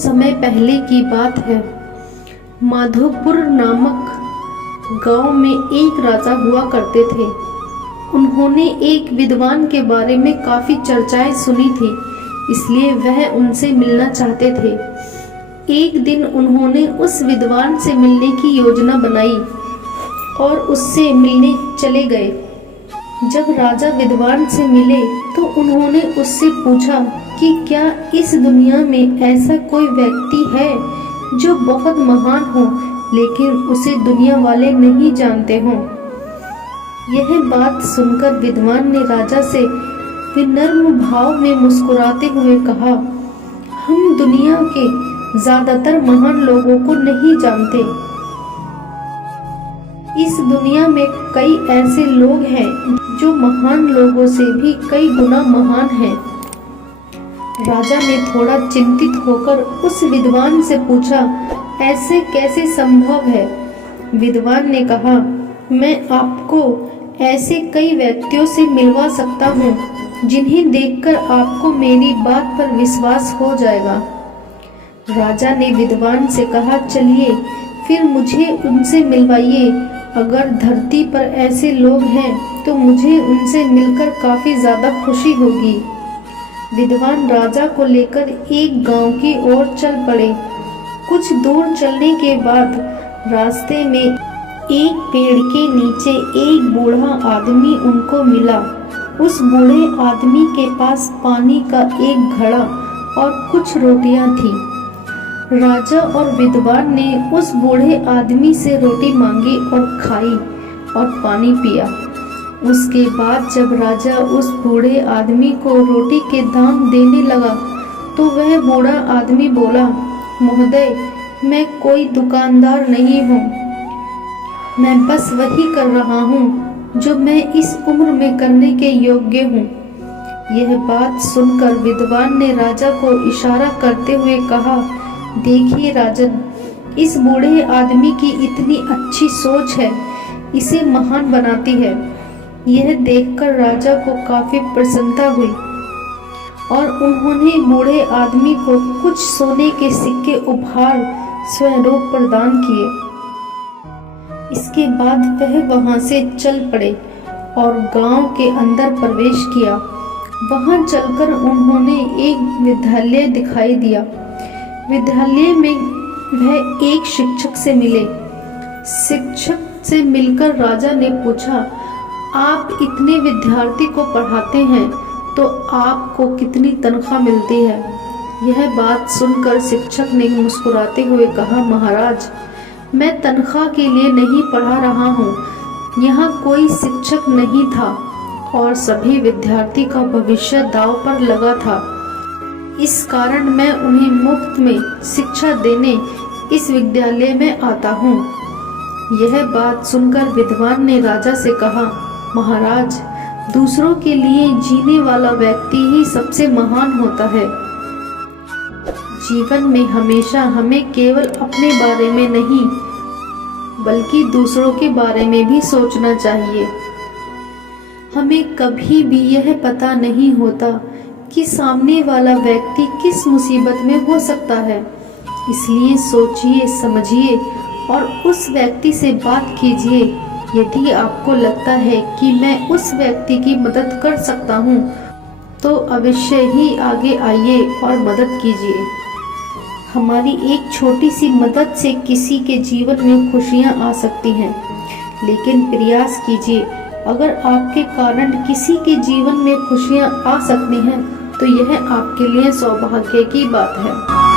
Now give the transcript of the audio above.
समय पहले की बात है। माधोपुर नामक गांव में एक राजा हुआ करते थे। उन्होंने एक विद्वान के बारे में काफी चर्चाएं सुनी थी, इसलिए वह उनसे मिलना चाहते थे। एक दिन उन्होंने उस विद्वान से मिलने की योजना बनाई और उससे मिलने चले गए। जब राजा विद्वान से मिले तो उन्होंने उससे पूछा कि क्या इस दुनिया में ऐसा कोई व्यक्ति है जो बहुत महान हो लेकिन उसे दुनिया वाले नहीं जानते हों। यह बात सुनकर विद्वान ने राजा से विनम्र भाव में मुस्कुराते हुए कहा, हम दुनिया के ज्यादातर महान लोगों को नहीं जानते। इस दुनिया में कई ऐसे लोग हैं जो महान लोगों से भी कई गुना महान हैं। राजा ने थोड़ा चिंतित होकर उस विद्वान से पूछा, ऐसे कैसे संभव है? विद्वान ने कहा, मैं आपको ऐसे कई व्यक्तियों से मिलवा सकता हूँ जिन्हें देखकर आपको मेरी बात पर विश्वास हो जाएगा। राजा ने विद्वान से कहा, चलिए फिर मुझे उनसे मिलवाइए। अगर धरती पर ऐसे लोग हैं तो मुझे उनसे मिलकर काफी ज्यादा खुशी होगी। विद्वान राजा को लेकर एक गांव की ओर चल पड़े। कुछ दूर चलने के बाद रास्ते में एक पेड़ के नीचे एक बूढ़ा आदमी उनको मिला। उस बूढ़े आदमी के पास पानी का एक घड़ा और कुछ रोटियां थी। राजा और विद्वान ने उस बूढ़े आदमी से रोटी मांगी और खाई और पानी पिया। उसके बाद जब राजा उस बूढ़े आदमी को रोटी के दाम देने लगा तो वह बूढ़ा आदमी बोला, महोदय, मैं कोई दुकानदार नहीं हूँ, मैं बस वही कर रहा हूँ जो मैं इस उम्र में करने के योग्य हूँ। यह बात सुनकर विद्वान ने राजा को इशारा करते हुए कहा, देखिए राजन, इस बूढ़े आदमी की इतनी अच्छी सोच है, इसे महान बनाती है। यह देखकर राजा को काफी प्रसन्नता हुई और उन्होंने बूढ़े आदमी को कुछ सोने के सिक्के उपहार स्वरूप प्रदान किए। इसके बाद वह वहां से चल पड़े और गांव के अंदर प्रवेश किया। वहां चलकर उन्होंने एक विद्यालय दिखाई दिया। विद्यालय में वह एक शिक्षक से मिले। शिक्षक से मिलकर राजा ने पूछा, आप इतने विद्यार्थी को पढ़ाते हैं तो आपको कितनी तनख्वाह मिलती है? यह बात सुनकर शिक्षक ने मुस्कुराते हुए कहा, महाराज, मैं तनख्वाह के लिए नहीं पढ़ा रहा हूँ। यहाँ कोई शिक्षक नहीं था और सभी विद्यार्थी का भविष्य दांव पर लगा था। इस कारण मैं उन्हें मुफ्त में शिक्षा देने इस विद्यालय में आता हूँ। यह बात सुनकर विद्वान ने राजा से कहा, महाराज, दूसरों के लिए जीने वाला व्यक्ति ही सबसे महान होता है। जीवन में हमेशा हमें केवल अपने बारे में नहीं बल्कि दूसरों के बारे में भी सोचना चाहिए। हमें कभी भी यह पता नहीं होता कि सामने वाला व्यक्ति किस मुसीबत में हो सकता है। इसलिए सोचिए, समझिए और उस व्यक्ति से बात कीजिए। यदि आपको लगता है कि मैं उस व्यक्ति की मदद कर सकता हूँ तो अवश्य ही आगे आइए और मदद कीजिए। हमारी एक छोटी सी मदद से किसी के जीवन में खुशियाँ आ सकती हैं, लेकिन प्रयास कीजिए, अगर आपके कारण किसी के जीवन में खुशियाँ आ सकती हैं तो यह आपके लिए सौभाग्य की बात है।